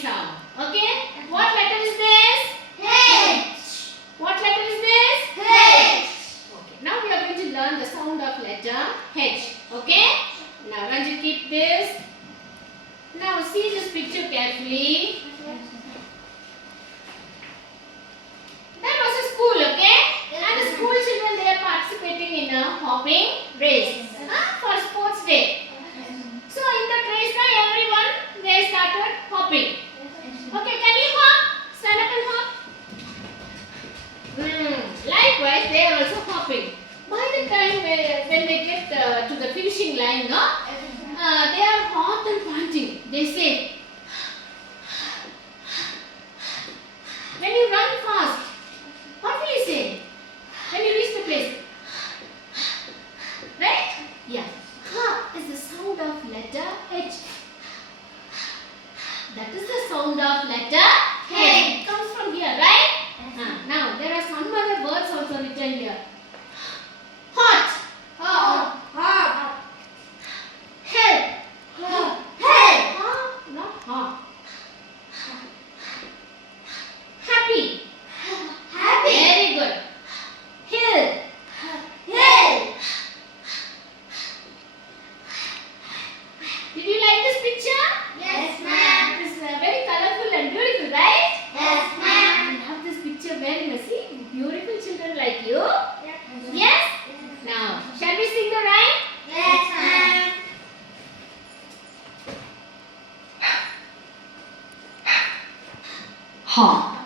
sound. Okay? What letter is this? H. What letter is this? H. Okay. Now we are going to learn the sound of letter H. Okay? Now Ranjit, keep this. Now see this picture carefully. That was a school, okay? And the school children, they are participating in a hopping race for sports day. So in that race now everyone, they started hopping. Okay, can you hop? Stand up and hop. Likewise, they are also hopping. By the time when they get to the finishing line, they are hot and panting. They say, when you run fast, what will you say? When you reach the place, right? Yeah. Ha is the sound of letter H. That is the sound of letter H. It comes from here, right? Now there are some other words also written here. Hot. Hot. Hot. Help. Help. Ha, not ha. Happy. Happy. Very good. Hill. Hill. Did you like this picture? Yes, ma'am. It is very colorful and beautiful, right? Yes, ma'am. I love this picture very much. See, beautiful children like you. Yes? Now, shall we sing the rhyme? Yes, ma'am. Ha.